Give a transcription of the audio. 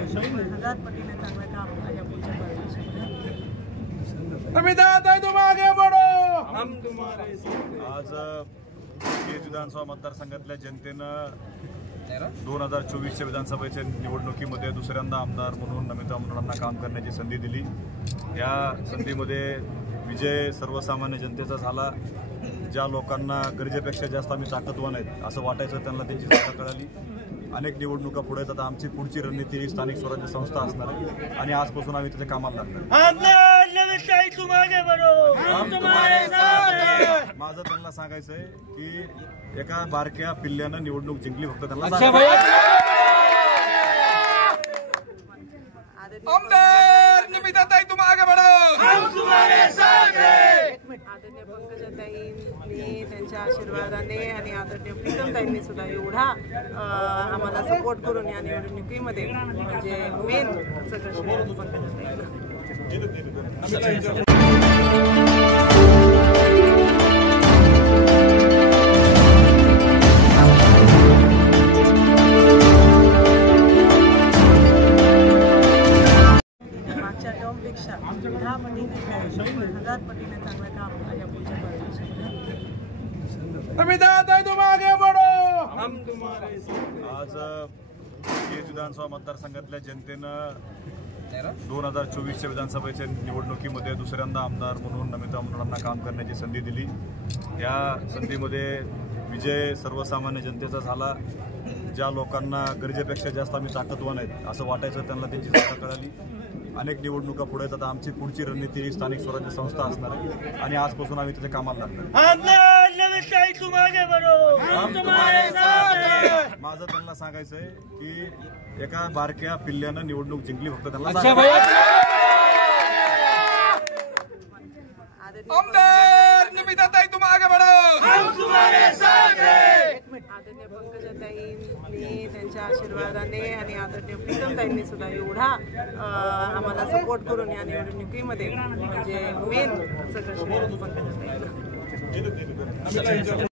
1000 पटीने चांगलं काम या पुढच्या आज केज विधानसभा मतदारसंघातल्या जनतेनं 2024च्या विधानसभेच्या निवडणुकीमध्ये दुसऱ्यांदा आमदार म्हणून नमिता मुंदडांना काम करण्याची संधी दिली। या संधीमध्ये विजय सर्वसामान्य जनतेचा झाला। ज्या लोकांना गरजेपेक्षा जास्त आम्ही ताकदवान आहेत असं वाटायचं त्यांना त्यांची जागा कळाली। अनेक निवडणुका पुढे येतात। आमची पुढची रणनीती स्थानिक स्वराज्य संस्था असणार आहे आणि आजपासून आम्ही त्याच्या कामाला लागणार। माझं त्यांना सांगायचं आहे की एका बारक्या पिल्ल्यानं निवडणूक जिंकली, फक्त त्यांना आमदार निमिताताई तुम आगे बढ़ो, हम तुम्हारे साथ हैं। आदरणीय पंकजाताईंनी त्यांच्या आशीर्वादाने आणि आदरणीय प्रीतमताईंनी सुद्धा एवढा आम्हाला सपोर्ट करून या निवडणुकीमध्ये म्हणजे मेन सगळं पंकजाताईंना मागच्या टर्मपेक्षा 10 पटीने 1000 पटीने चांगलं काम या पुढच्या आज केज विधानसभा मतदारसंघातल्या जनतेनं 2024च्या विधानसभेच्या निवडणुकीमध्ये दुसऱ्यांदा आमदार म्हणून नमिता मुंदडांना काम करण्याची संधी दिली। या संधीमध्ये विजय सर्वसामान्य जनतेचा झाला। ज्या लोकांना गरजेपेक्षा जास्त आम्ही ताकदवान आहेत असं वाटायचं त्यांना त्यांची जागा कळाली। अनेक निवडणुका पुढे येतात। आमची पुढची रणनीती स्थानिक स्वराज्य संस्था असणार आहे आणि आजपासून आम्ही त्याच्या कामाला लागणार। माझं त्यांना सांगायचं आहे की एका बारक्या पिल्ल्यानं निवडणूक जिंकली, फक्त त्यांना आमदार निमिताताई तुम आगे बढ़ो, हम तुम्हारे साथ हैं। आदरणीय पंकजाताईंनी त्यांच्या आशीर्वादाने आणि आदरणीय प्रीतमताईंनी सुद्धा एवढा आम्हाला सपोर्ट करून या निवडणुकीमध्ये म्हणजे मेन सगळं पंकजाताईंना